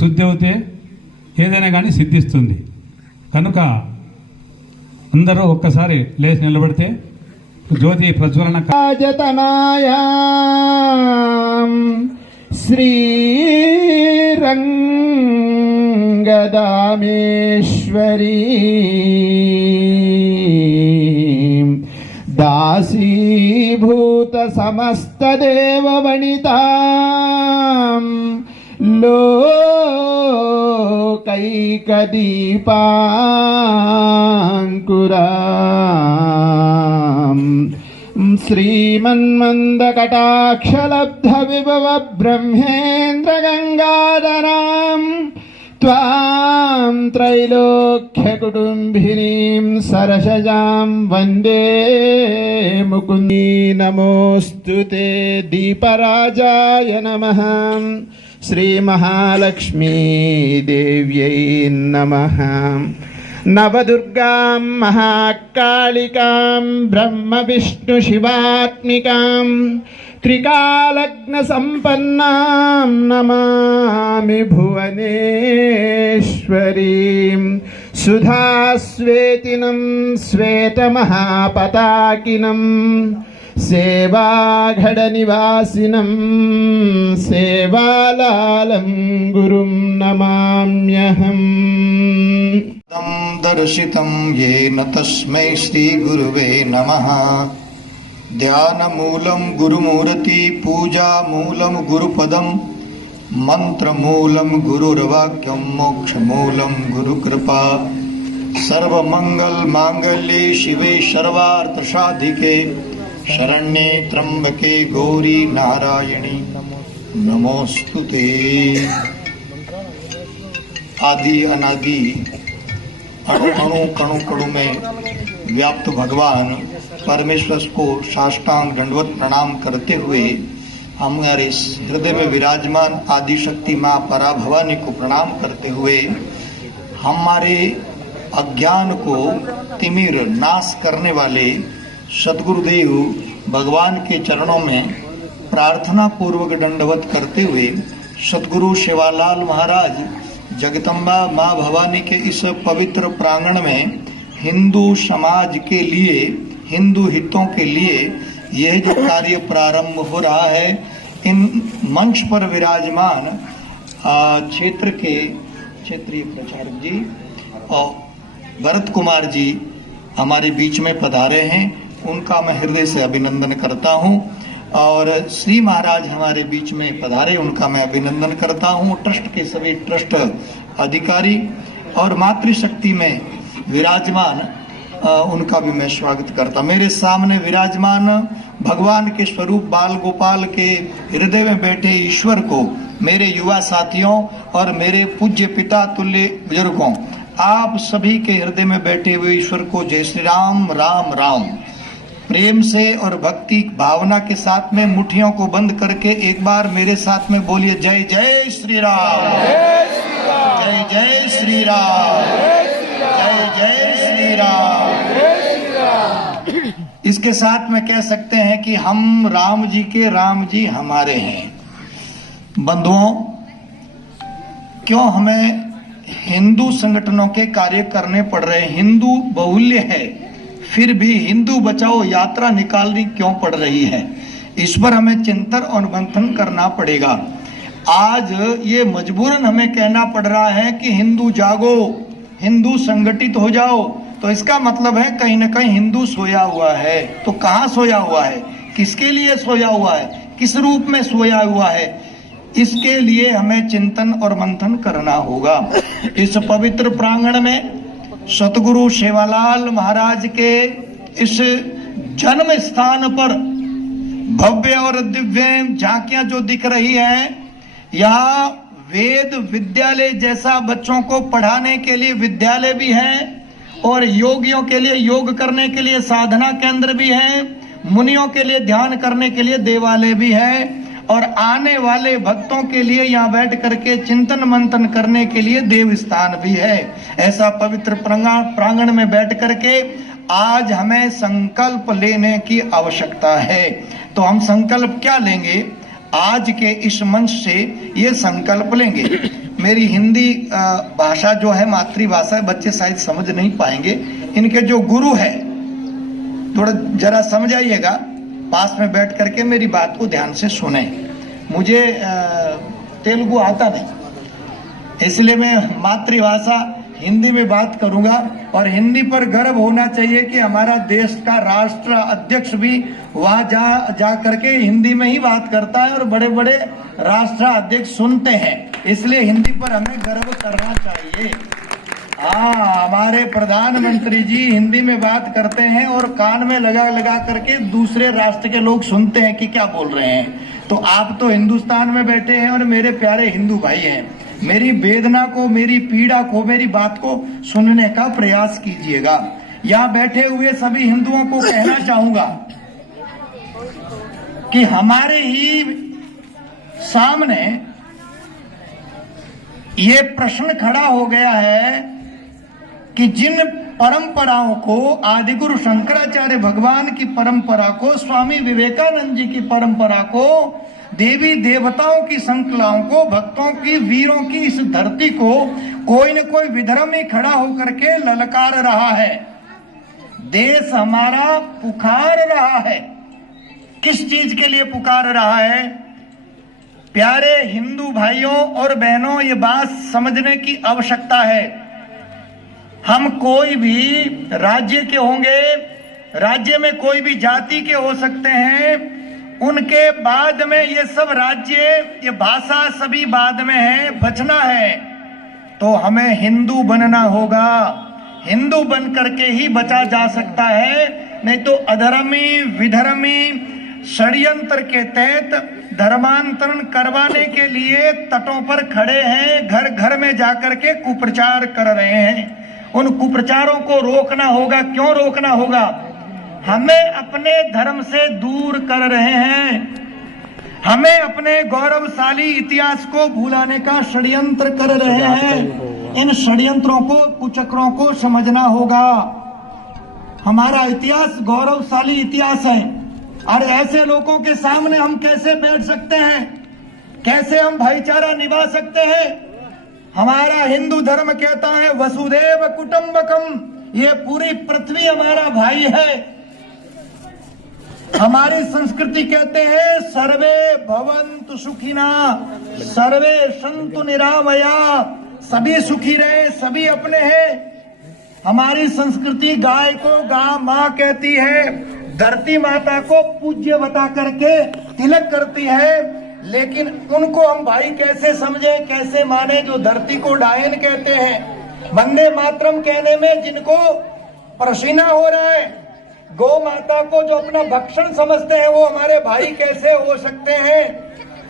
శుద్ధి అవుతే ఏదైనా కానీ సిద్ధిస్తుంది. కనుక అందరూ ఒక్కసారి లేచి నిలబడితే జ్యోతి ప్రజ్వలన. శ్రీరంగదామేశ్వరీ దాసీభూత సమస్త దేవవనితాం లోకైకదీపాంకురాం శ్రీమన్మందకటాక్షలబ్ధ విభవ బ్రహ్మేంద్ర గంగాధరాం త్వాం త్రైలోక్యకుటుంబినీం సరసజాం వందే ముకుందీ. నమోస్తుతే దీపరాజాయ నమః. శ్రీమహాలక్ష్మీ దేవ్యై నమః. నవదుర్గాం మహాకాళికాం బ్రహ్మ విష్ణు శివాత్మికాం త్రికాలగ్న సంపన్నాం నమామి భువనేశ్వరీం. సుధాస్వేతినం శ్వేతమహాపతాకినం సేవాఘడ నివాసినం సేవాలాలం గురుం నమామ్యహం. దర్శితం येन తస్మై శ్రీ గురువే నమః. ధ్యానమూలం గురుమూర్తి, పూజామూలం గురుపదం, మంత్రమూలం గురుర్వాక్యం, మోక్షమూలం గురుకృపా. సర్వమంగళ మాంగళ్యే శివే సర్వార్థసాధికే शरण्ये त्र्यंबके गौरी नारायणी नमोस्तुते. आदि अनादि अणु अणु कणु कणु में व्याप्त भगवान परमेश्वर को साष्टांग दंडवत प्रणाम करते हुए हमारे हृदय में विराजमान आदि शक्ति माँ पराभवानी को प्रणाम करते हुए हमारे अज्ञान को तिमिर नाश करने वाले सदगुरुदेव भगवान के चरणों में प्रार्थना पूर्वक दंडवत करते हुए सदगुरु सेवालाल महाराज जगदम्बा माँ भवानी के इस पवित्र प्रांगण में हिंदू समाज के लिए, हिंदू हितों के लिए यह जो कार्य प्रारंभ हो रहा है, इन मंच पर विराजमान क्षेत्र के क्षेत्रीय प्रचारक जी और भरत कुमार जी हमारे बीच में पधारे हैं, उनका मैं हृदय से अभिनंदन करता हूं। और श्री महाराज हमारे बीच में पधारे, उनका मैं अभिनंदन करता हूं। ट्रस्ट के सभी ट्रस्ट अधिकारी और मातृशक्ति में विराजमान उनका भी मैं स्वागत करता। मेरे सामने विराजमान भगवान के स्वरूप बाल गोपाल के हृदय में बैठे ईश्वर को, मेरे युवा साथियों और मेरे पूज्य पिता तुल्य बुजुर्गों, आप सभी के हृदय में बैठे हुए ईश्वर को जय श्री राम राम राम। प्रेम से और भक्ति भावना के साथ में मुट्ठियों को बंद करके एक बार मेरे साथ में बोलिए जय जय श्री राम, जय जय श्री राम, जय जय श्री राम। इसके साथ में कह सकते हैं कि हम राम जी के, राम जी हमारे हैं। बंधुओं, क्यों हमें हिंदू संगठनों के कार्य करने पड़ रहे? हिंदू बहुल्य है, फिर भी हिंदू बचाओ यात्रा निकालनी क्यों पड़ रही है? इस पर हमें चिंतन और मंथन करना पड़ेगा। आज ये मजबूरन हमें कहना पड़ रहा है कि हिंदू जागो, हिंदू संगठित हो जाओ। तो इसका मतलब है कहीं न कहीं हिंदू सोया हुआ है। तो कहाँ सोया हुआ है, किसके लिए सोया हुआ है, किस रूप में सोया हुआ है, इसके लिए हमें चिंतन और मंथन करना होगा। इस पवित्र प्रांगण में सतगुरु सेवालाल महाराज के इस जन्म स्थान पर भव्य और दिव्य झांकियां जो दिख रही हैं, यहाँ वेद विद्यालय जैसा बच्चों को पढ़ाने के लिए विद्यालय भी है और योगियों के लिए योग करने के लिए साधना केंद्र भी है, मुनियों के लिए ध्यान करने के लिए देवालय भी है और आने वाले भक्तों के लिए यहाँ बैठ करके चिंतन मंथन करने के लिए देव स्थान भी है। ऐसा पवित्र प्रांगण में बैठ करके आज हमें संकल्प लेने की आवश्यकता है। तो हम संकल्प क्या लेंगे? आज के इस मंच से ये संकल्प लेंगे। मेरी हिंदी भाषा जो है मातृभाषा है, बच्चे शायद समझ नहीं पाएंगे। इनके जो गुरु है थोड़ा जरा समझाइएगा, पास में बैठ करके मेरी बात को ध्यान से सुने। मुझे तेलुगु आता नहीं, इसलिए मैं मातृभाषा हिंदी में बात करूंगा। और हिंदी पर गर्व होना चाहिए कि हमारा देश का राष्ट्र अध्यक्ष भी वहां जा करके हिंदी में ही बात करता है और बड़े बड़े राष्ट्र अध्यक्ष सुनते हैं, इसलिए हिंदी पर हमें गर्व करना चाहिए। हमारे प्रधानमंत्री जी हिंदी में बात करते हैं और कान में लगा लगा करके दूसरे राष्ट्र के लोग सुनते हैं कि क्या बोल रहे हैं। तो आप तो हिंदुस्तान में बैठे हैं और मेरे प्यारे हिंदू भाई हैं, मेरी वेदना को, मेरी पीड़ा को, मेरी बात को सुनने का प्रयास कीजिएगा। यहाँ बैठे हुए सभी हिंदुओं को कहना चाहूंगा कि हमारे ही सामने ये प्रश्न खड़ा हो गया है कि जिन परंपराओं को, आदिगुरु शंकराचार्य भगवान की परंपरा को, स्वामी विवेकानंद जी की परंपरा को, देवी देवताओं की संकलाओं को, भक्तों की, वीरों की इस धरती को कोई न कोई विधर्मी खड़ा होकर के ललकार रहा है। देश हमारा पुकार रहा है। किस चीज के लिए पुकार रहा है? प्यारे हिंदू भाइयों और बहनों, ये बात समझने की आवश्यकता है। हम कोई भी राज्य के होंगे, राज्य में कोई भी जाति के हो सकते हैं, उनके बाद में ये सब राज्य, ये भाषा सभी बाद में है, बचना है तो हमें हिंदू बनना होगा। हिंदू बन करके ही बचा जा सकता है, नहीं तो अधर्मी विधर्मी षड्यंत्र के तहत धर्मांतरण करवाने के लिए तटों पर खड़े हैं, घर घर में जाकर के कुप्रचार कर रहे हैं। उन कुप्रचारों को रोकना होगा। क्यों रोकना होगा? हमें अपने धर्म से दूर कर रहे हैं, हमें अपने गौरवशाली इतिहास को भुलाने का षड्यंत्र कर रहे हैं। इन षड्यंत्रों को, कुचक्रों को समझना होगा। हमारा इतिहास गौरवशाली इतिहास है और ऐसे लोगों के सामने हम कैसे बैठ सकते हैं, कैसे हम भाईचारा निभा सकते हैं? हमारा हिंदू धर्म कहता है वसुदेव कुटुंबकम, ये पूरी पृथ्वी हमारा भाई है। हमारी संस्कृति कहते हैं सर्वे भवन्तु सुखिना, सर्वे सन्तु निरामया, सभी सुखी रहे, सभी अपने हैं। हमारी संस्कृति गाय को गां मां कहती है, धरती माता को पूज्य बता करके तिलक करती है। लेकिन उनको हम भाई कैसे समझे, कैसे माने जो धरती को डायन कहते हैं? वंदे मातरम कहने में जिनको पसीना हो रहा है, गौ माता को जो अपना भक्षण समझते हैं, वो हमारे भाई कैसे हो सकते हैं?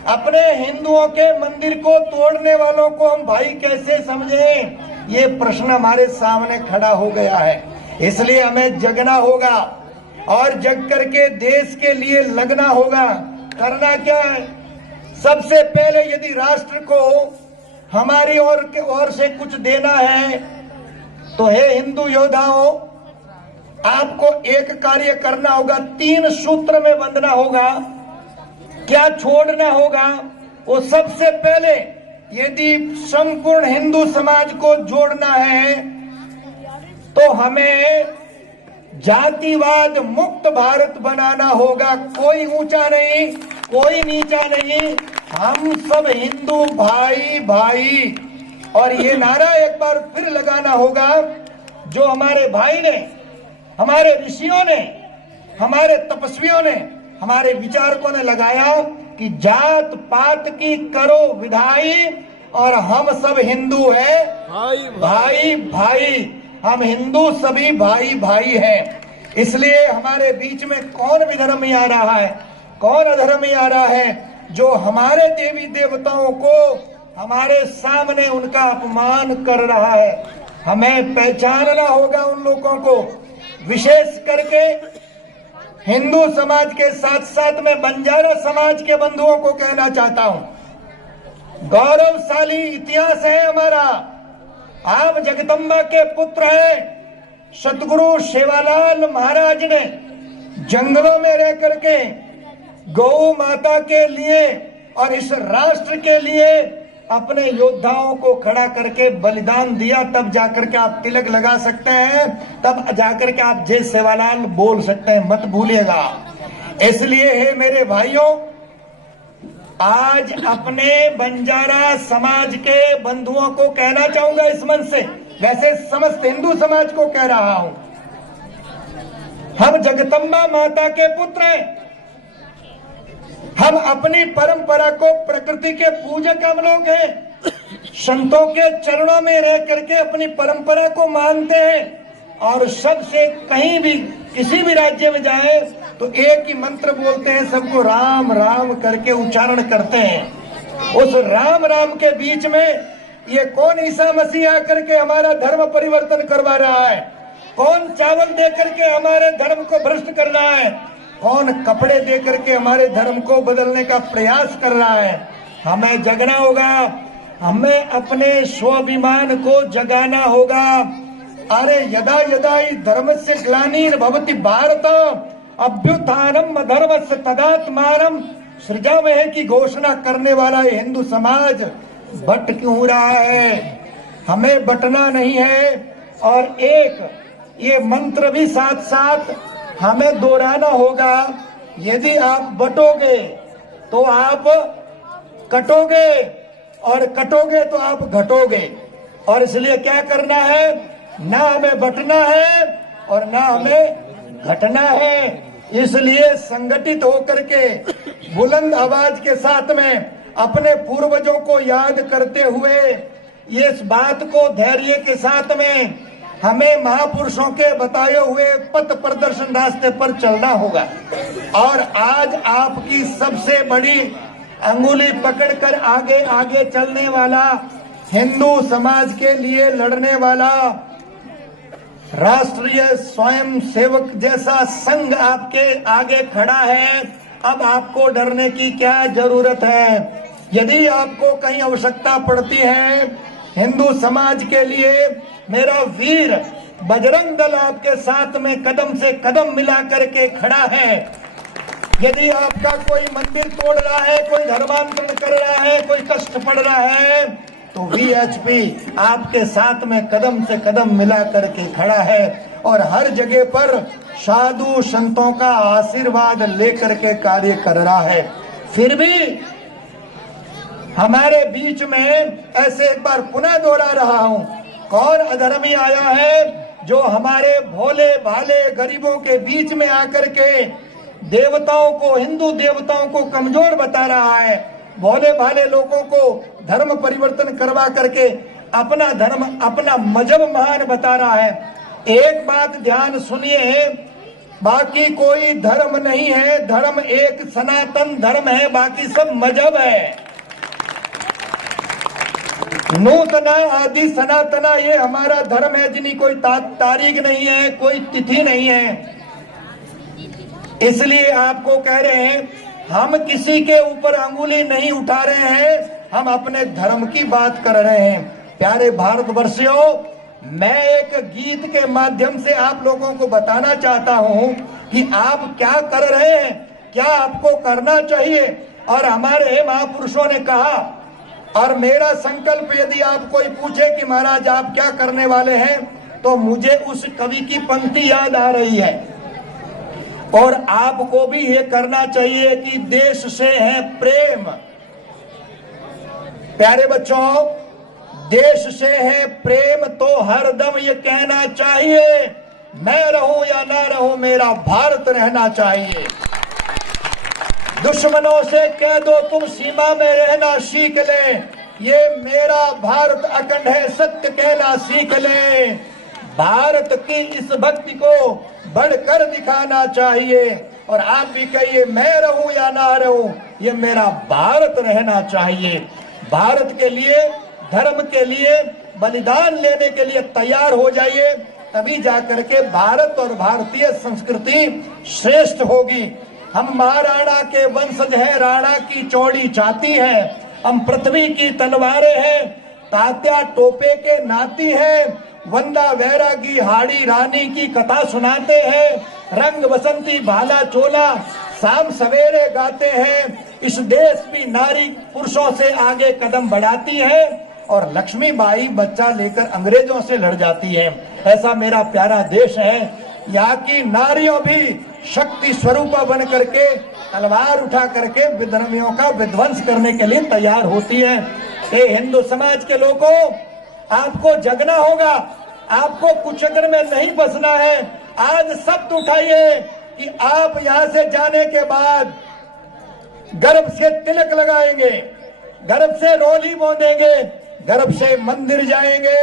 अपने हिंदुओं के मंदिर को तोड़ने वालों को हम भाई कैसे समझें? ये प्रश्न हमारे सामने खड़ा हो गया है। इसलिए हमें जगना होगा और जग करके देश के लिए लगना होगा। करना क्या है? सबसे पहले यदि राष्ट्र को हमारी ओर से कुछ देना है तो हे हिंदू योद्धाओं, आपको एक कार्य करना होगा, 3 सूत्र में बंधना होगा। क्या छोड़ना होगा? वो सबसे पहले यदि संपूर्ण हिंदू समाज को जोड़ना है तो हमें जातिवाद मुक्त भारत बनाना होगा। कोई ऊंचा नहीं, कोई नीचा नहीं, हम सब हिंदू भाई भाई। और ये नारा एक बार फिर लगाना होगा जो हमारे भाई ने, हमारे ऋषियों ने, हमारे तपस्वियों ने, हमारे विचारकों ने लगाया कि जात पात की करो विदाई और हम सब हिंदू हैं भाई भाई। हम हिंदू सभी भाई भाई हैं। इसलिए हमारे बीच में कौन विधर्मी आ रहा है, कौन अधर्मी आ रहा है, जो हमारे देवी देवताओं को हमारे सामने उनका अपमान कर रहा है। हमें पहचानना होगा उन लोगों को। विशेष करके हिंदू समाज के साथ साथ में बंजारा समाज के बंधुओं को कहना चाहता हूं, गौरवशाली इतिहास है हमारा। आप जगदम्बा के पुत्र हैं। सतगुरु सेवालाल महाराज ने जंगलों में रह करके गौ माता के लिए और इस राष्ट्र के लिए अपने योद्धाओं को खड़ा करके बलिदान दिया, तब जाकर के आप तिलक लगा सकते हैं, तब जाकर के आप जय सेवालाल बोल सकते हैं, मत भूलिएगा। इसलिए हे मेरे भाइयों, आज अपने बंजारा समाज के बंधुओं को कहना चाहूंगा इस मंच से, वैसे समस्त हिंदू समाज को कह रहा हूं, हम जगदम्बा माता के पुत्र हैं। हम अपनी परंपरा को, प्रकृति के पूजक हम लोग हैं, संतों के चरणों में रह करके अपनी परंपरा को मानते हैं और सबसे कहीं भी किसी भी राज्य में जाए तो एक ही मंत्र बोलते हैं, सबको राम राम करके उच्चारण करते हैं। उस राम राम के बीच में ये कौन ईसा मसीह आकर के हमारा धर्म परिवर्तन करवा रहा है? कौन चावल दे करके हमारे धर्म को भ्रष्ट कर रहा है? कौन कपड़े दे करके हमारे धर्म को बदलने का प्रयास कर रहा है? हमें जगना होगा, हमें अपने स्वाभिमान को जगाना होगा। अरे यदा यदा ही धर्म से ग्लानिर्भवति भारत अभ्युत्थानम धर्मस्य तदात्मानम सृजामहे की घोषणा करने वाला ये हिंदू समाज बट क्यों रहा है? हमें बटना नहीं है। और एक ये मंत्र भी साथ साथ हमें दोहराना होगा, यदि आप बटोगे तो आप कटोगे और कटोगे तो आप घटोगे। और इसलिए क्या करना है? ना हमें बटना है और ना हमें घटना है। इसलिए संगठित होकर के बुलंद आवाज के साथ में अपने पूर्वजों को याद करते हुए इस बात को धैर्य के साथ में हमें महापुरुषों के बताए हुए पथ प्रदर्शन रास्ते पर चलना होगा। और आज आपकी सबसे बड़ी अंगुली पकड़कर आगे आगे चलने वाला, हिंदू समाज के लिए लड़ने वाला राष्ट्रीय स्वयं सेवक जैसा संघ आपके आगे खड़ा है। अब आपको डरने की क्या जरूरत है? यदि आपको कहीं आवश्यकता पड़ती है हिंदू समाज के लिए, मेरा वीर बजरंग दल आपके साथ में कदम से कदम मिला करके खड़ा है। यदि आपका कोई मंदिर तोड़ रहा है, कोई धर्मांतरण कर रहा है, कोई कष्ट पड़ रहा है, तो वीएचपी आपके साथ में कदम से कदम मिला करके खड़ा है और हर जगह पर साधु संतों का आशीर्वाद लेकर के कार्य कर रहा है। फिर भी हमारे बीच में ऐसे एक बार पुनः दोहरा रहा हूं, कौन अधर्मी आया है जो हमारे भोले भाले गरीबों के बीच में आकर के देवताओं को, हिंदू देवताओं को कमजोर बता रहा है, भोले भाले लोगों को धर्म परिवर्तन करवा करके अपना धर्म, अपना मजहब महान बता रहा है। एक बात ध्यान सुनिए, बाकी कोई धर्म नहीं है, धर्म एक सनातन धर्म है, बाकी सब मजहब है। नूतना आदि सनातना ये हमारा धर्म है, जिन्हीं कोई तारीख नहीं है, कोई तिथि नहीं है। इसलिए आपको कह रहे हैं, हम किसी के ऊपर अंगुली नहीं उठा रहे हैं, हम अपने धर्म की बात कर रहे हैं। प्यारे भारतवर्षियों, मैं एक गीत के माध्यम से आप लोगों को बताना चाहता हूं कि आप क्या कर रहे हैं, क्या आपको करना चाहिए। और हमारे महापुरुषों ने कहा, और मेरा संकल्प, यदि आप कोई पूछे कि महाराज आप क्या करने वाले हैं, तो मुझे उस कवि की पंक्ति याद आ रही है। और आपको भी ये करना चाहिए कि देश से है प्रेम। प्यारे बच्चों, देश से है प्रेम तो हरदम ये कहना चाहिए, मैं रहूं या ना रहूं, मेरा भारत रहना चाहिए। दुश्मनों से कह दो तुम सीमा में रहना सीख ले, ये मेरा भारत अखंड है, सत्य कहना सीख ले। भारत की इस भक्ति को बढ़कर दिखाना चाहिए। और आप भी कहिए, मैं रहूं या ना रहूं, ये मेरा भारत रहना चाहिए। भारत के लिए, धर्म के लिए बलिदान लेने के लिए तैयार हो जाइए, तभी जाकर के भारत और भारतीय संस्कृति श्रेष्ठ होगी। हम महाराणा के वंशज हैं, राणा की चौड़ी छाती है, हम पृथ्वी की तलवारें हैं, तात्या टोपे के नाती हैं, वंदा वैरागी हाड़ी रानी की कथा सुनाते हैं, रंग बसंती भाला चोला शाम सवेरे गाते हैं, इस देश की नारी पुरुषों से आगे कदम बढ़ाती है और लक्ष्मीबाई बच्चा लेकर अंग्रेजों से लड़ जाती है। ऐसा मेरा प्यारा देश है। यहाँ की नारियों भी शक्ति स्वरूप बन करके तलवार उठा करके विधर्मियों का विध्वंस करने के लिए तैयार होती है। ये हिंदू समाज के लोगों, आपको जगना होगा, आपको कुचक्र में नहीं बसना है। आज शब्द उठाइए कि आप यहाँ से जाने के बाद गर्व से तिलक लगाएंगे, गर्व से रोली बांधेंगे, गर्व से मंदिर जाएंगे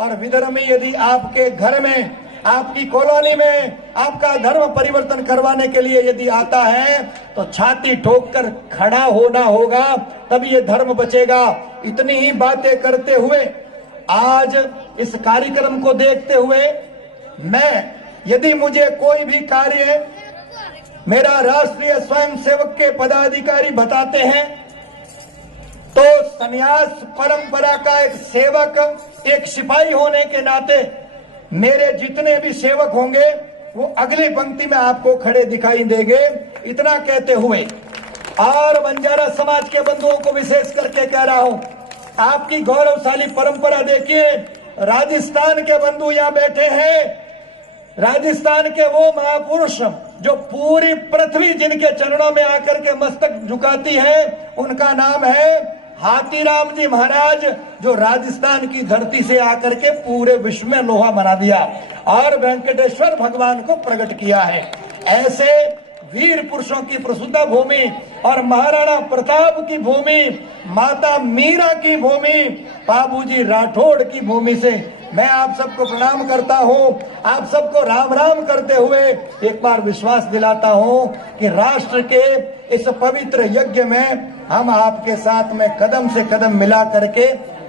और विधर्मी यदि आपके घर में, आपकी कॉलोनी में आपका धर्म परिवर्तन करवाने के लिए यदि आता है तो छाती ठोक कर खड़ा होना होगा, तब ये धर्म बचेगा। इतनी ही बातें करते हुए आज इस कार्यक्रम को देखते हुए मैं, यदि मुझे कोई भी कार्य मेरा राष्ट्रीय स्वयंसेवक के पदाधिकारी बताते हैं तो संन्यास परंपरा का एक सेवक, एक सिपाही होने के नाते मेरे जितने भी सेवक होंगे वो अगली पंक्ति में आपको खड़े दिखाई देंगे। इतना कहते हुए और बंजारा समाज के बंधुओं को विशेष करके कह रहा हूं, आपकी गौरवशाली परंपरा देखिए। राजस्थान के बंधु यहां बैठे हैं, राजस्थान के वो महापुरुष जो पूरी पृथ्वी जिनके चरणों में आकर के मस्तक झुकाती है, उनका नाम है हाथीराम जी महाराज, जो राजस्थान की धरती से आकर के पूरे विश्व में लोहा बना दिया और वेंकटेश्वर भगवान को प्रकट किया है। ऐसे वीर पुरुषों की प्रसूता भूमि और महाराणा प्रताप की भूमि, माता मीरा की भूमि, बाबूजी राठौड़ की भूमि से मैं आप सबको प्रणाम करता हूं। आप सबको राम राम करते हुए एक बार विश्वास दिलाता हूं कि राष्ट्र के इस पवित्र यज्ञ में हम आपके साथ में कदम से कदम मिला करके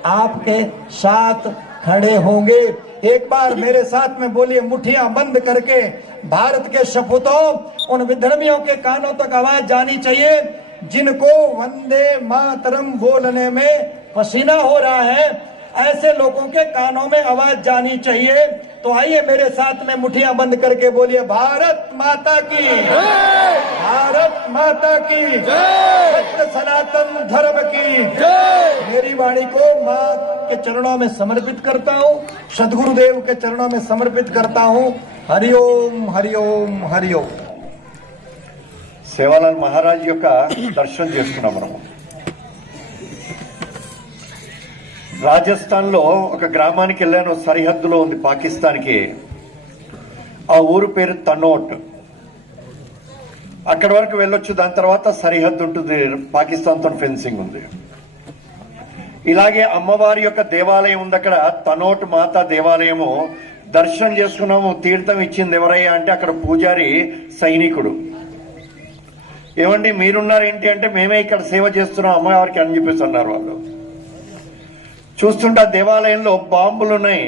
आपके साथ खड़े होंगे। एक बार मेरे साथ में बोलिए, मुट्ठियां बंद करके भारत के शपूतों, उन विधर्मियों के कानों तक आवाज जानी चाहिए जिनको वंदे मातरम बोलने में पसीना हो रहा है। ऐसे लोगों के कानों में आवाज जानी चाहिए। तो आइए मेरे साथ में मुट्ठियां बंद करके बोलिए, भारत माता की, भारत माता की, सत्य सनातन धर्म की। मेरी वाणी को मां के चरणों में समर्पित करता हूं, सदगुरुदेव के चरणों में समर्पित करता हूं। हरिओम हरिओम हरिओम। సేవాలాల్ మహారాజ్ యొక్క దర్శనం చేసుకున్నాం మనం. రాజస్థాన్ లో ఒక గ్రామానికి వెళ్ళాను, సరిహద్దులో ఉంది పాకిస్తాన్కి. ఆ ఊరు పేరు తనోట్. అక్కడి వరకు వెళ్ళొచ్చు, దాని తర్వాత సరిహద్దు ఉంటుంది, పాకిస్తాన్ తో ఫెన్సింగ్ ఉంది. ఇలాగే అమ్మవారి యొక్క దేవాలయం ఉంది అక్కడ, తనోట్ మాతా దేవాలయము. దర్శనం చేసుకున్నాము. తీర్థం ఇచ్చింది ఎవరయ్యా అంటే అక్కడ పూజారి సైనికుడు. ఏమండి మీరున్నారు ఏంటి అంటే మేమే ఇక్కడ సేవ చేస్తున్నాం అమ్మవారికి అని చెప్పేసి అన్నారు వాళ్ళు. చూస్తుంటే దేవాలయంలో బాంబులు ఉన్నాయి.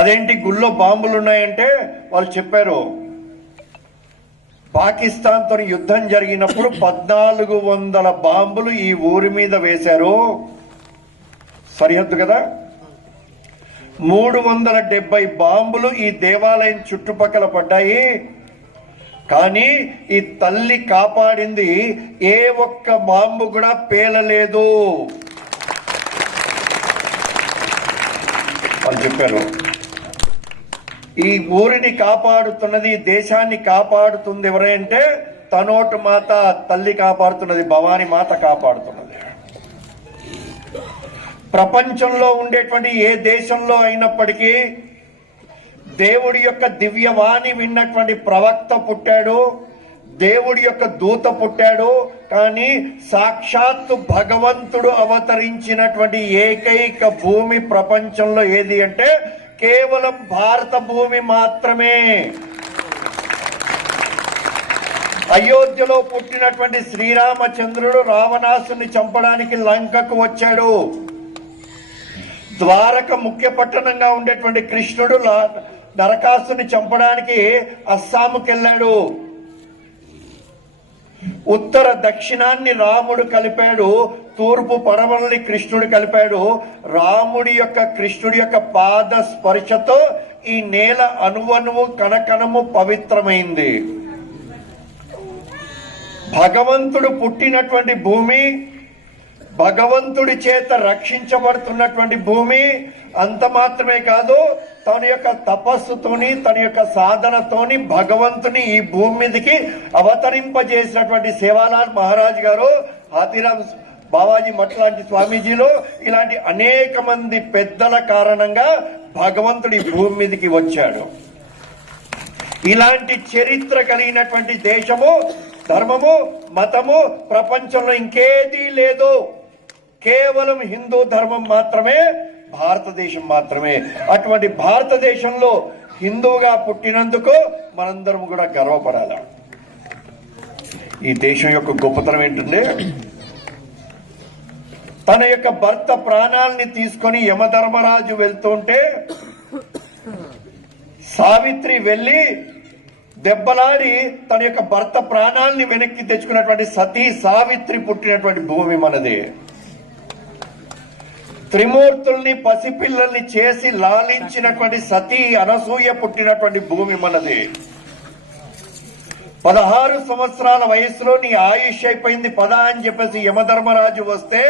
అదేంటి గుళ్ళో బాంబులు ఉన్నాయంటే వాళ్ళు చెప్పారు, పాకిస్తాన్ తో యుద్ధం జరిగినప్పుడు 1400 బాంబులు ఈ ఊరి మీద వేశారు. సరిహద్దు కదా. 370 బాంబులు ఈ దేవాలయం చుట్టుపక్కల పడ్డాయి. కానీ ఈ తల్లి కాపాడింది, ఏ ఒక్క బాంబు కూడా పేలలేదు అని చెప్పారు. ఈ ఊరిని కాపాడుతున్నది, దేశాన్ని కాపాడుతుంది ఎవరంటే తనోటు మాత తల్లి కాపాడుతున్నది, భవానీ మాత కాపాడుతున్నది. ప్రపంచంలో ఉండేటువంటి ఏ దేశంలో అయినప్పటికీ దేవుడి యొక్క దివ్యవాణి విన్నటువంటి ప్రవక్త పుట్టాడు, దేవుడి యొక్క దూత పుట్టాడు. కానీ సాక్షాత్తు భగవంతుడు అవతరించినటువంటి ఏకైక భూమి ప్రపంచంలో ఏది అంటే కేవలం భారత భూమి మాత్రమే. అయోధ్యలో పుట్టినటువంటి శ్రీరామచంద్రుడు రావణాసుని చంపడానికి లంకకు వచ్చాడు. ద్వారక ముఖ్య పట్టణంగా ఉండేటువంటి కృష్ణుడు నరకాసుని చంపడానికి అస్సాంకి వెళ్ళాడు. ఉత్తర దక్షిణాన్ని రాముడు కలిపాడు, తూర్పు పడమల్ని కృష్ణుడు కలిపాడు. రాముడి యొక్క కృష్ణుడి యొక్క పాద స్పర్శతో ఈ నేల అణువణువు కణకణము పవిత్రమైంది. భగవంతుడు పుట్టినటువంటి భూమి, భగవంతుడి చేత రక్షించబడుతున్నటువంటి భూమి. అంత మాత్రమే కాదు, తన యొక్క తపస్సుతోని, తన యొక్క సాధనతోని భగవంతుని ఈ భూమి మీదకి అవతరింపజేసినటువంటి సేవాలాల్ మహారాజ్ గారు, హాతీరామ్ బావాజీ మఠ్ లాంటి స్వామీజీలు, ఇలాంటి అనేక మంది పెద్దల కారణంగా భగవంతుడి భూమి మీదకి వచ్చాడు. ఇలాంటి చరిత్ర కలిగినటువంటి దేశము, ధర్మము, మతము ప్రపంచంలో ఇంకేదీ లేదు. కేవలం హిందూ ధర్మం మాత్రమే, భారతదేశం మాత్రమే. అటువంటి భారతదేశంలో హిందువుగా పుట్టినందుకు మనందరం కూడా గర్వపడాలి. ఈ దేశం యొక్క గొప్పతనం ఏంటంటే, తన యొక్క భర్త ప్రాణాలని తీసుకొని యమధర్మరాజు వెళ్తుంటే సావిత్రి వెళ్ళి దెబ్బలాడి తన యొక్క భర్త ప్రాణాలని వెనక్కి తెచ్చుకున్నటువంటి సతీ సావిత్రి పుట్టినటువంటి భూమి మనది. త్రిమూర్తుల్ని పసిపిల్లల్ని చేసి లాలించినటువంటి సతీ అనసూయ పుట్టినటువంటి భూమి మనది. 16 సంవత్సరాల వయసులో నీ ఆయుష్ అయిపోయింది పద అని చెప్పేసి యమధర్మరాజు వస్తే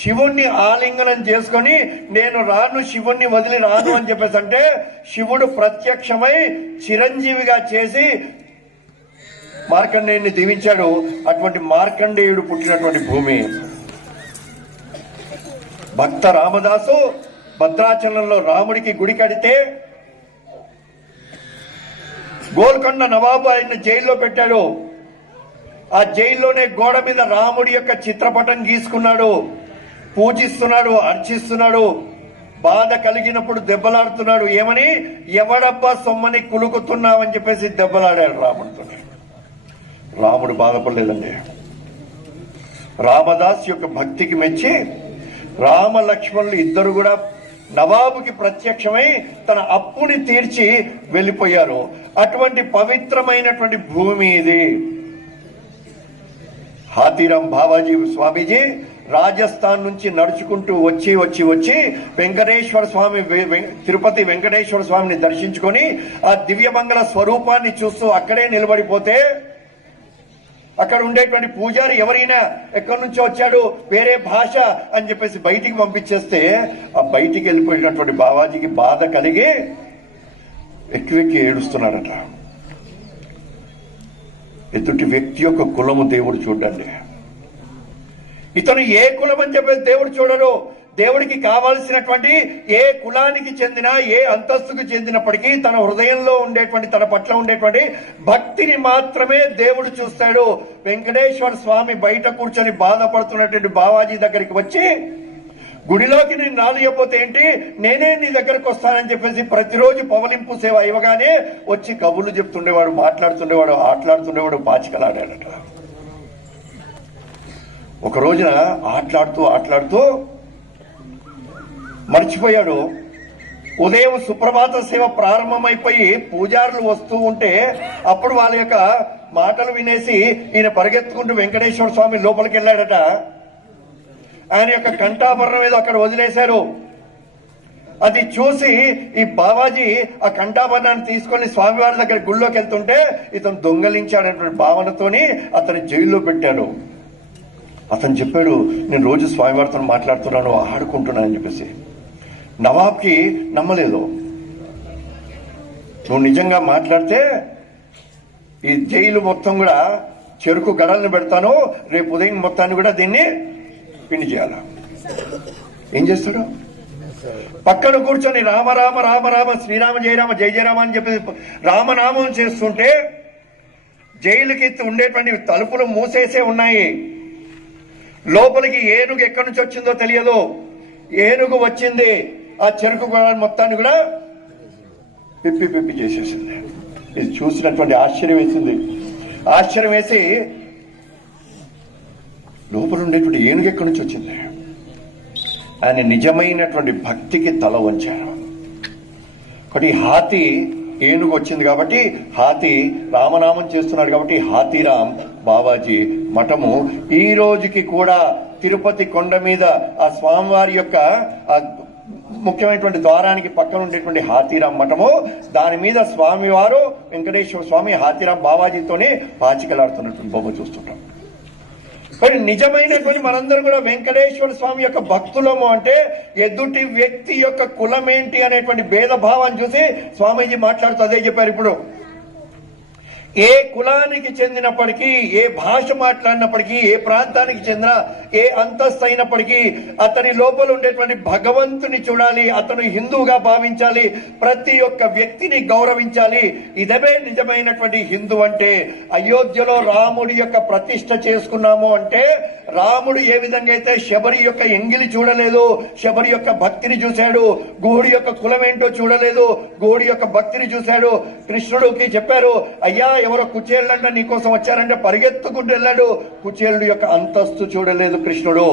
శివుణ్ణి ఆలింగనం చేసుకొని నేను రాను, శివుణ్ణి వదిలి రాను అని చెప్పేసి అంటే శివుడు ప్రత్యక్షమై చిరంజీవిగా చేసి మార్కండేయుడిని దీవించాడు. అటువంటి మార్కండేయుడు పుట్టినటువంటి భూమి. భక్త రామదాసు భద్రాచలంలో రాముడికి గుడి కడితే గోల్కొండ నవాబు ఆయన జైల్లో పెట్టాడు. ఆ జైల్లోనే గోడ మీద రాముడి యొక్క చిత్రపటం గీసుకున్నాడు. పూజిస్తున్నాడు, అర్చిస్తున్నాడు. బాధ కలిగినప్పుడు దెబ్బలాడుతున్నాడు. ఏమని? ఎవడబ్బా సొమ్మని కులుకుతున్నావని చెప్పేసి దెబ్బలాడాడు రాముడితో. రాముడు బాధపడలేదండి. రామదాస్ యొక్క భక్తికి మెచ్చి రామ లక్ష్మణులు ఇద్దరు కూడా నవాబుకి ప్రత్యక్షమై తన అప్పుని తీర్చి వెళ్ళిపోయారు. అటువంటి పవిత్రమైనటువంటి భూమి ఇది. హాతీరామ్ బావాజీ స్వామీజీ రాజస్థాన్ నుంచి నడుచుకుంటూ వచ్చి వెంకటేశ్వర స్వామి, తిరుపతి వెంకటేశ్వర స్వామిని దర్శించుకొని ఆ దివ్యమంగళ స్వరూపాన్ని చూస్తూ అక్కడే నిలబడిపోతే అక్కడ ఉండేటువంటి పూజారి ఎవరైనా ఎక్కడి నుంచో వచ్చాడు, వేరే భాష అని చెప్పేసి బయటికి పంపించేస్తే ఆ బయటికి వెళ్ళిపోయినటువంటి బావాజీకి బాధ కలిగి వెక్కి ఏడుస్తున్నాడట. ఎదుటి వ్యక్తి యొక్క కులము దేవుడు చూడండి. ఇతను ఏ కులం అని చెప్పేసి దేవుడు చూడడు. దేవుడికి కావాల్సినటువంటి ఏ కులానికి చెందిన, ఏ అంతస్తుకు చెందినప్పటికీ తన హృదయంలో ఉండేటువంటి, తన పట్ల ఉండేటువంటి భక్తిని మాత్రమే దేవుడు చూస్తాడు. వెంకటేశ్వర స్వామి బయట కూర్చొని బాధపడుతున్నటువంటి బావాజీ దగ్గరికి వచ్చి, గుడిలోకి నేను రానియకపోతే ఏంటి, నేనే నీ దగ్గరకు వస్తానని చెప్పేసి ప్రతిరోజు పవలింపు సేవ ఇవ్వగానే వచ్చి కబుర్లు చెప్తుండేవాడు, మాట్లాడుతుండేవాడు, ఆటలాడుతుండేవాడు, పాచికలాడాడట. ఒక రోజున ఆటలాడుతూ మర్చిపోయాడు. ఉదయం సుప్రభాత సేవ ప్రారంభమైపోయి పూజారులు వస్తూ ఉంటే అప్పుడు వాళ్ళ యొక్క మాటలు వినేసి ఈయన పరిగెత్తుకుంటూ వెంకటేశ్వర స్వామి లోపలికి వెళ్ళాడట. ఆయన యొక్క కంఠాభరణం ఏదో అక్కడ వదిలేశారు. అది చూసి ఈ బావాజీ ఆ కంఠాభరణాన్ని తీసుకొని స్వామివారి దగ్గర గుళ్ళోకి వెళ్తుంటే ఇతను దొంగలించాడనేటువంటి భావనతోని అతని జైల్లో పెట్టాడు. అతను చెప్పాడు, నేను రోజు స్వామివారితో మాట్లాడుతున్నాను, ఆడుకుంటున్నాను అని చెప్పేసి. నవాబ్కి నమ్మలేదు. నువ్వు నిజంగా మాట్లాడితే ఈ జైలు మొత్తం కూడా చెరుకు గడలను పెడతాను, రేపు ఉదయం మొత్తాన్ని కూడా దీన్ని పిండి చేయాల. ఏం చేస్తాడు? పక్కన కూర్చొని రామ రామ రామ రామ శ్రీరామ జయరామ జయ జయరామ అని చెప్పి రామనామం చేస్తుంటే జైలుకి ఉండేటువంటి తలుపులు మూసేసే ఉన్నాయి. లోపలికి ఏనుగు ఎక్కడి నుంచి వచ్చిందో తెలియదు. ఏనుగు వచ్చింది, ఆ చెరుకు గొడవ మొత్తాన్ని కూడా పిప్పి చేసేసింది. ఇది చూసినటువంటి ఆశ్చర్యం వేసింది. ఆశ్చర్యం వేసి లోపల ఉండేటువంటి ఏనుగు ఎక్కడి నుంచి వచ్చింది? ఆయన నిజమైనటువంటి భక్తికి తల వంచారు. ఒకటి హాతీ, ఏనుగు వచ్చింది కాబట్టి హాతీ రామనామం చేస్తున్నాడు కాబట్టి హాతీరామ్ బావాజీ మఠము ఈ రోజుకి కూడా తిరుపతి కొండ మీద ఆ స్వామివారి యొక్క ముఖ్యమైనటువంటి ద్వారానికి పక్కన ఉండేటువంటి హాతీరామ్ మఠము, దాని మీద స్వామివారు వెంకటేశ్వర స్వామి హాతీరామ్ బావాజీతోనే పాచికలాడుతున్నటువంటి బొమ్మ చూస్తుంటాం. మరి నిజమైనటువంటి మనందరం కూడా వెంకటేశ్వర స్వామి యొక్క భక్తులము అంటే ఎదుటి వ్యక్తి యొక్క కులం ఏంటి అనేటువంటి భేదభావాన్ని చూసి స్వామీజీ మాట్లాడుతూ అదే చెప్పారు. ఇప్పుడు ఏ కులానికి చెందినప్పటికీ, ఏ భాష మాట్లాడినప్పటికీ, ఏ ప్రాంతానికి చెందిన ఏ అంతస్తు అయినప్పటికీ అతని లోపల ఉండేటువంటి భగవంతుని చూడాలి, అతను హిందువుగా భావించాలి, ప్రతి ఒక్క వ్యక్తిని గౌరవించాలి. ఇదే నిజమైనటువంటి హిందూ అంటే. అయోధ్యలో రాముడి యొక్క ప్రతిష్ఠ చేసుకున్నాము అంటే రాముడు ఏ విధంగా అయితే శబరి యొక్క ఎంగిలి చూడలేదు, శబరి యొక్క భక్తిని చూశాడు, గుహుడి యొక్క కులం ఏంటో చూడలేదు, గుహుడి యొక్క భక్తిని చూశాడు. కృష్ణుడికి చెప్పారు, అయ్యా ఎవరో కుచేళ్ళంటే నీకోసం వచ్చారంటే పరిగెత్తుకుంటూ వెళ్ళాడు. కుచేలుడు యొక్క అంతస్తు చూడలేదు కృష్ణుడు.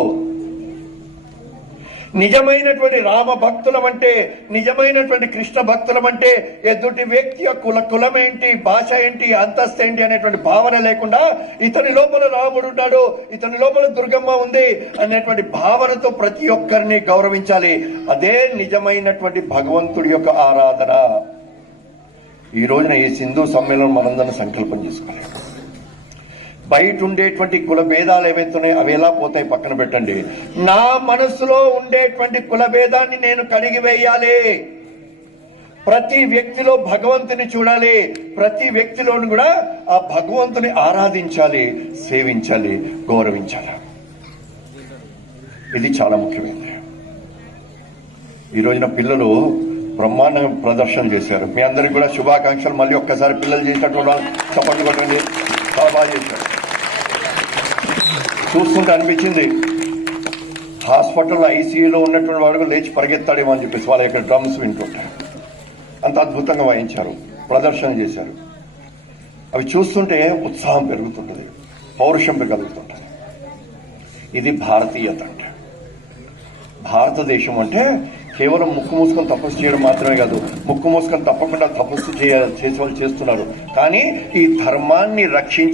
నిజమైనటువంటి రామ భక్తులం అంటే, నిజమైనటువంటి కృష్ణ భక్తులం అంటే ఎదుటి వ్యక్తి యొక్క కులం ఏంటి, భాష ఏంటి, అంతస్తు ఏంటి అనేటువంటి భావన లేకుండా ఇతని లోపల రాముడు ఉన్నాడు, ఇతని లోపల దుర్గమ్మ ఉంది అనేటువంటి భావనతో ప్రతి ఒక్కరిని గౌరవించాలి. అదే నిజమైనటువంటి భగవంతుడి యొక్క ఆరాధన. ఈ రోజున ఈ సింధు సమ్మేళనం మనందరం సంకల్పం చేసుకోవాలి. బయట ఉండేటువంటి కుల భేదాలు ఏవైతున్నాయో అవి ఎలా పోతాయి పక్కన పెట్టండి. నా మనసులో ఉండేటువంటి కుల భేదాన్ని నేను కడిగివేయాలి. ప్రతి వ్యక్తిలో భగవంతుని చూడాలి, ప్రతి వ్యక్తిలోని కూడా ఆ భగవంతుని ఆరాధించాలి, సేవించాలి, గౌరవించాలి. ఇది చాలా ముఖ్యమైనది. ఈ రోజున పిల్లలు బ్రహ్మాండంగా ప్రదర్శన చేశారు. మీ అందరికి కూడా శుభాకాంక్షలు. మళ్ళీ ఒక్కసారి పిల్లలు చేసినటువంటి చప్పట్లు కొట్టండి. చాలా బాగా చేశారు. చూస్తుంటే అనిపించింది హాస్పిటల్లో ఐసీయూలో ఉన్నటువంటి వాళ్ళు లేచి పరిగెత్తాడేమో అని చెప్పేసి వాళ్ళ యొక్క డ్రమ్స్ వింటుంటారు. అంత అద్భుతంగా వాయించారు, ప్రదర్శన చేశారు. అవి చూస్తుంటే ఉత్సాహం పెరుగుతుంటుంది, పౌరుషం కలుగుతుంటుంది. ఇది భారతీయత అంటే. భారతదేశం అంటే కేవలం ముక్కు మూసుకొని తపస్సు చేయడం మాత్రమే కాదు, ముక్కు మూసుకొని తప్పకుండా తపస్సు చేసే వాళ్ళు చేస్తున్నారు. కానీ ఈ ధర్మాన్ని రక్షించే